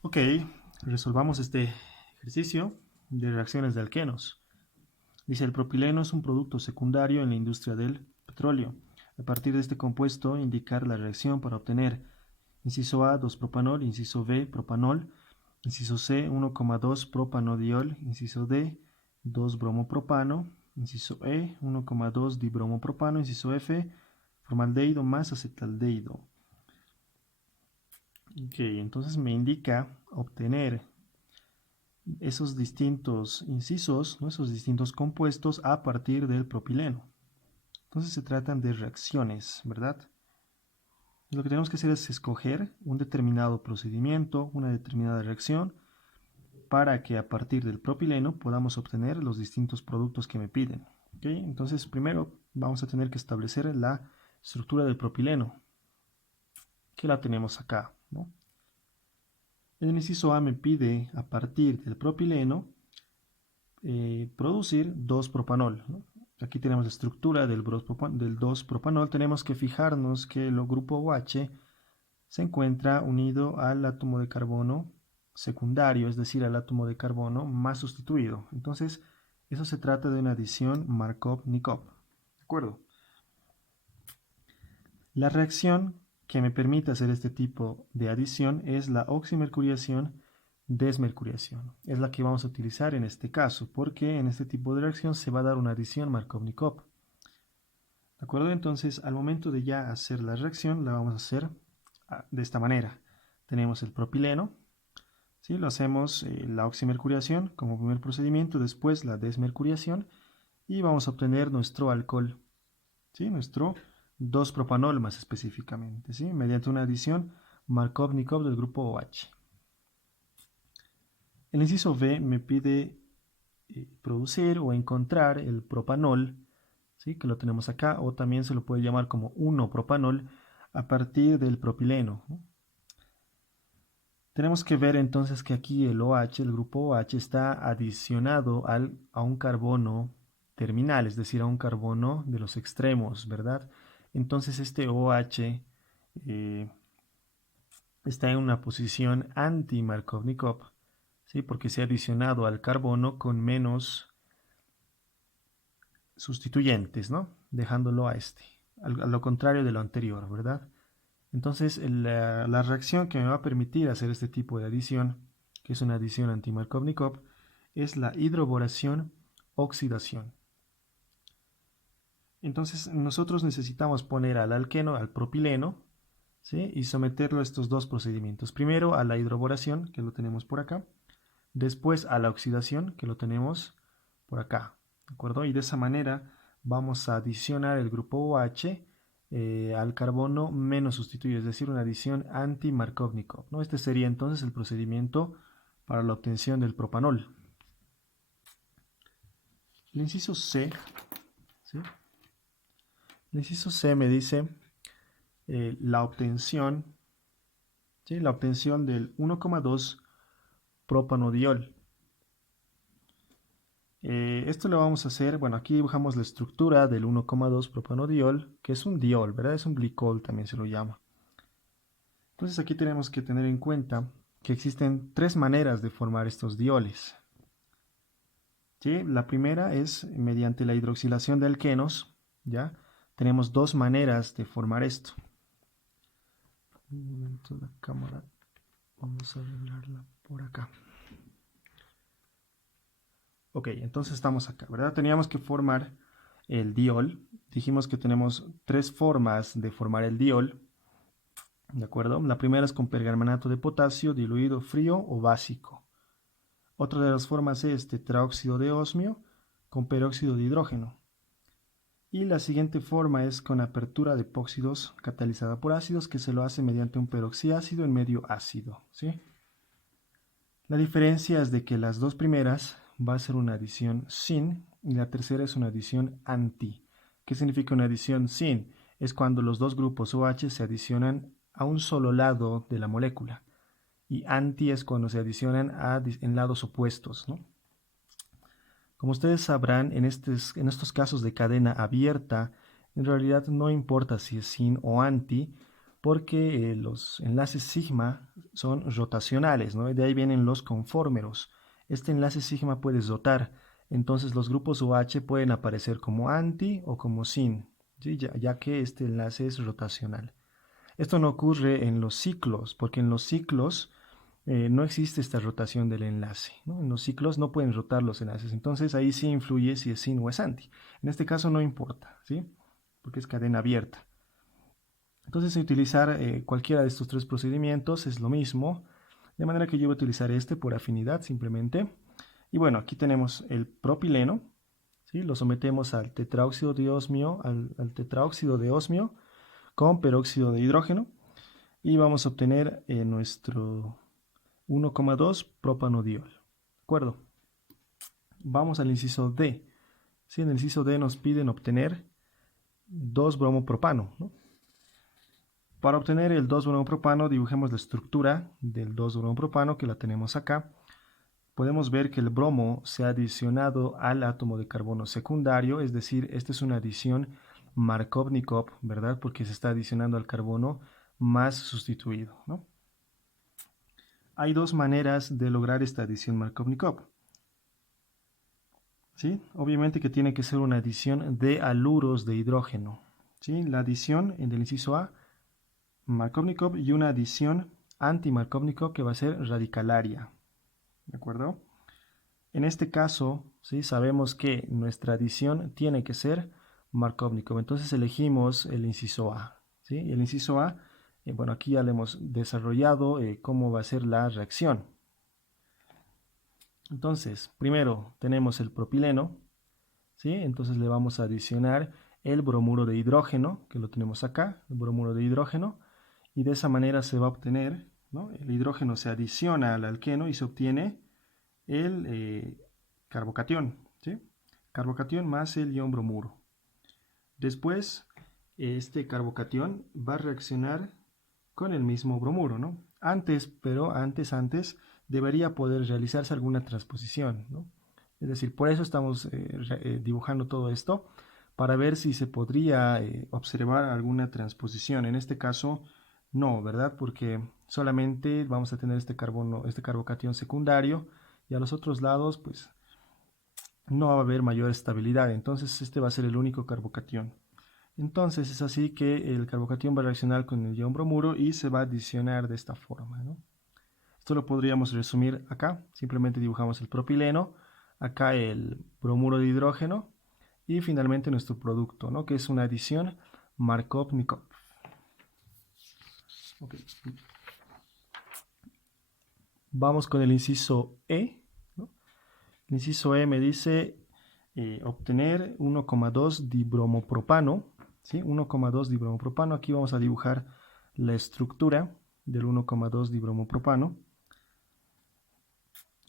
Ok, resolvamos este ejercicio de reacciones de alquenos. Dice, el propileno es un producto secundario en la industria del petróleo. A partir de este compuesto, indicar la reacción para obtener inciso A, 2-propanol, inciso B, propanol, inciso C, 1,2 propanodiol, inciso D, 2-bromopropano, inciso E, 1,2 dibromopropano, inciso F, formaldehído más acetaldehído. Ok, entonces me indica obtener esos distintos incisos, ¿no? Esos distintos compuestos a partir del propileno. Entonces se tratan de reacciones, ¿verdad? Lo que tenemos que hacer es escoger un determinado procedimiento, una determinada reacción, para que a partir del propileno podamos obtener los distintos productos que me piden. ¿Okay? Entonces primero vamos a tener que establecer la estructura del propileno, que la tenemos acá, ¿no? El inciso A me pide a partir del propileno producir 2-propanol, ¿no? Aquí tenemos la estructura del 2-propanol. Tenemos que fijarnos que el grupo OH se encuentra unido al átomo de carbono secundario, es decir, al átomo de carbono más sustituido. Entonces, eso se trata de una adición Markov-Nikov. ¿De acuerdo? La reacción que me permite hacer este tipo de adición es la oximercuriación desmercuriación. Es la que vamos a utilizar en este caso, porque en este tipo de reacción se va a dar una adición Markov-Nikov. ¿De acuerdo? Entonces, al momento de ya hacer la reacción, la vamos a hacer de esta manera. Tenemos el propileno, ¿sí? Lo hacemos la oximercuriación como primer procedimiento, después la desmercuriación y vamos a obtener nuestro alcohol, ¿sí? Nuestro 2-propanol más específicamente, ¿sí? Mediante una adición Markov-Nikov del grupo OH. El inciso B me pide producir o encontrar el propanol, ¿sí? Que lo tenemos acá, o también se lo puede llamar como 1-propanol a partir del propileno, ¿no? Tenemos que ver entonces que aquí el OH, el grupo OH, está adicionado a un carbono terminal, es decir, a un carbono de los extremos, ¿verdad? Entonces este OH está en una posición anti-Markovnikov, ¿sí? Porque se ha adicionado al carbono con menos sustituyentes, ¿no? Dejándolo a este, a lo contrario de lo anterior, ¿verdad? Entonces, la reacción que me va a permitir hacer este tipo de adición, que es una adición anti-Markovnikov, es la hidroboración oxidación. Entonces, nosotros necesitamos poner al alqueno, al propileno, ¿sí? Y someterlo a estos dos procedimientos. Primero a la hidroboración, que lo tenemos por acá. Después a la oxidación, que lo tenemos por acá. ¿De acuerdo? Y de esa manera vamos a adicionar el grupo OH al carbono menos sustituido, es decir, una adición anti-Markovnikov, ¿no? Este sería entonces el procedimiento para la obtención del propanol. El inciso C, ¿sí? El inciso C me dice la obtención, ¿sí? La obtención del 1,2 propanodiol. Esto lo vamos a hacer, bueno, aquí dibujamos la estructura del 1,2 propanodiol, que es un diol, ¿verdad? Es un glicol, también se lo llama. Entonces aquí tenemos que tener en cuenta que existen tres maneras de formar estos dioles, ¿sí? La primera es mediante la hidroxilación de alquenos, ¿ya? Tenemos dos maneras de formar esto. Un momento, la cámara, vamos a arreglarla por acá. Ok, entonces estamos acá, ¿verdad? Teníamos que formar el diol. Dijimos que tenemos tres formas de formar el diol, ¿de acuerdo? La primera es con permanganato de potasio diluido frío o básico. Otra de las formas es tetraóxido de osmio con peróxido de hidrógeno. Y la siguiente forma es con apertura de epóxidos catalizada por ácidos, que se lo hace mediante un peroxiácido en medio ácido, ¿sí? La diferencia es de que las dos primeras va a ser una adición sin y la tercera es una adición anti. ¿Qué significa una adición sin? Es cuando los dos grupos OH se adicionan a un solo lado de la molécula. Y anti es cuando se adicionan en lados opuestos, ¿no? Como ustedes sabrán, en estos casos de cadena abierta, en realidad no importa si es sin o anti, porque los enlaces sigma son rotacionales, ¿no? De ahí vienen los conformeros. Este enlace sigma puede rotar, entonces los grupos OH pueden aparecer como anti o como sin, ¿sí? Ya que este enlace es rotacional. Esto no ocurre en los ciclos, porque en los ciclos no existe esta rotación del enlace, ¿no? En los ciclos no pueden rotar los enlaces, entonces ahí sí influye si es sin o es anti. En este caso no importa, ¿sí? Porque es cadena abierta. Entonces utilizar cualquiera de estos tres procedimientos es lo mismo, de manera que yo voy a utilizar este por afinidad simplemente. Y bueno, aquí tenemos el propileno, ¿sí? Lo sometemos al tetraóxido de osmio, al tetraóxido de osmio con peróxido de hidrógeno y vamos a obtener nuestro 1,2 propanodiol. ¿De acuerdo? Vamos al inciso D. ¿Sí? En el inciso D nos piden obtener 2-bromopropano, ¿no? Para obtener el 2-bromopropano dibujemos la estructura del 2-bromopropano que la tenemos acá. Podemos ver que el bromo se ha adicionado al átomo de carbono secundario, es decir, esta es una adición Markovnikov, ¿verdad? Porque se está adicionando al carbono más sustituido, ¿no? Hay dos maneras de lograr esta adición Markovnikov, ¿sí? Obviamente que tiene que ser una adición de haluros de hidrógeno, ¿sí? La adición en el inciso A, Markovnikov, y una adición anti-Markovnikov que va a ser radicalaria, ¿de acuerdo? En este caso, ¿sí? Sabemos que nuestra adición tiene que ser Markovnikov, entonces elegimos el inciso A, ¿sí? El inciso A, bueno, aquí ya le hemos desarrollado cómo va a ser la reacción. Entonces, primero tenemos el propileno, ¿sí? Entonces le vamos a adicionar el bromuro de hidrógeno, que lo tenemos acá, el bromuro de hidrógeno, y de esa manera se va a obtener, ¿no? El hidrógeno se adiciona al alqueno y se obtiene el carbocatión, ¿sí? Carbocatión más el ion bromuro. Después, este carbocatión va a reaccionar con el mismo bromuro, ¿no? Antes debería poder realizarse alguna transposición, ¿no? Es decir, por eso estamos dibujando todo esto, para ver si se podría observar alguna transposición. En este caso, no, ¿verdad? Porque solamente vamos a tener este carbono, este carbocatión secundario, y a los otros lados, pues, no va a haber mayor estabilidad. Entonces, este va a ser el único carbocatión. Entonces es así que el carbocatión va a reaccionar con el ion bromuro y se va a adicionar de esta forma, ¿no? Esto lo podríamos resumir acá. Simplemente dibujamos el propileno, acá el bromuro de hidrógeno y finalmente nuestro producto, ¿no? Que es una adición Markov-Nikov. Okay. Vamos con el inciso E, ¿no? El inciso E me dice obtener 1,2 dibromopropano, ¿sí? 1,2 dibromopropano. Aquí vamos a dibujar la estructura del 1,2 dibromopropano.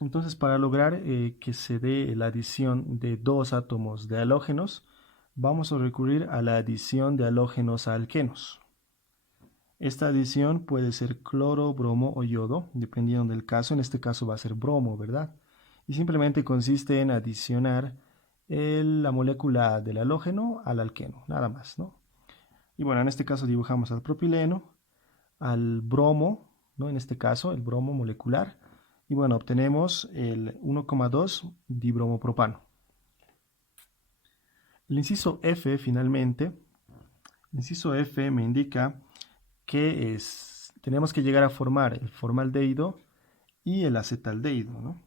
Entonces, para lograr que se dé la adición de dos átomos de halógenos, vamos a recurrir a la adición de halógenos a alquenos. Esta adición puede ser cloro, bromo o yodo, dependiendo del caso. En este caso va a ser bromo, ¿verdad? Y simplemente consiste en adicionar la molécula del halógeno al alqueno, nada más, ¿no? Y bueno, en este caso dibujamos al propileno, al bromo, ¿no? En este caso, el bromo molecular. Y bueno, obtenemos el 1,2 dibromopropano. El inciso F, finalmente, el inciso F me indica que tenemos que llegar a formar el formaldehído y el acetaldehído, ¿no?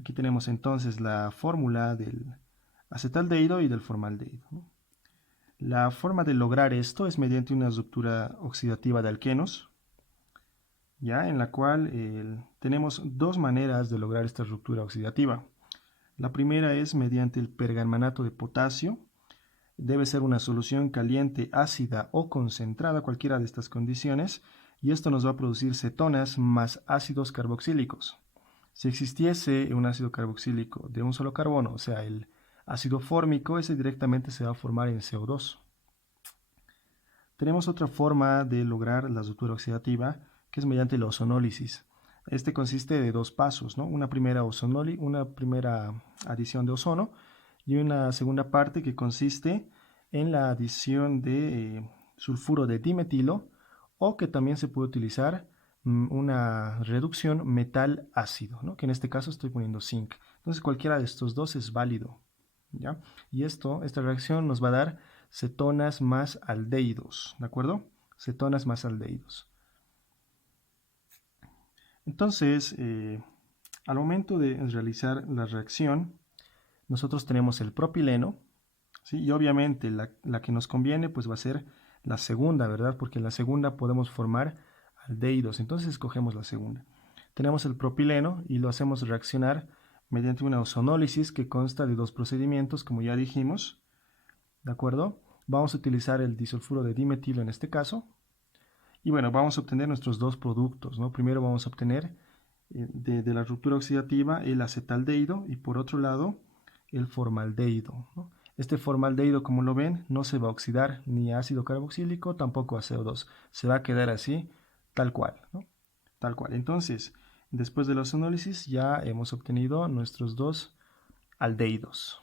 Aquí tenemos entonces la fórmula del acetaldehído y del formaldehído, ¿no? La forma de lograr esto es mediante una ruptura oxidativa de alquenos, ¿ya? En la cual tenemos dos maneras de lograr esta ruptura oxidativa. La primera es mediante el pergamanato de potasio. Debe ser una solución caliente, ácida o concentrada, cualquiera de estas condiciones, y esto nos va a producir cetonas más ácidos carboxílicos. Si existiese un ácido carboxílico de un solo carbono, o sea, el ácido fórmico, ese directamente se va a formar en CO2. Tenemos otra forma de lograr la ruptura oxidativa, que es mediante la ozonólisis. Este consiste de dos pasos, ¿no? Una primera adición de ozono y una segunda parte que consiste en la adición de sulfuro de dimetilo, o que también se puede utilizar una reducción metal ácido, ¿no? Que en este caso estoy poniendo zinc. Entonces cualquiera de estos dos es válido, ¿ya? Y esta reacción nos va a dar cetonas más aldehídos, ¿de acuerdo? Cetonas más aldehídos. Entonces, al momento de realizar la reacción, nosotros tenemos el propileno, ¿sí? Y obviamente la que nos conviene pues va a ser la segunda, ¿verdad? Porque en la segunda podemos formar aldehídos, entonces escogemos la segunda. Tenemos el propileno y lo hacemos reaccionar mediante una ozonólisis que consta de dos procedimientos, como ya dijimos, ¿de acuerdo? Vamos a utilizar el disulfuro de dimetilo en este caso. Y bueno, vamos a obtener nuestros dos productos, ¿no? Primero vamos a obtener de la ruptura oxidativa el acetaldehído y por otro lado el formaldehído, ¿no? Este formaldehído, como lo ven, no se va a oxidar ni a ácido carboxílico, tampoco a CO2. Se va a quedar así, tal cual, ¿no? Tal cual. Entonces, después de los análisis ya hemos obtenido nuestros dos aldehídos.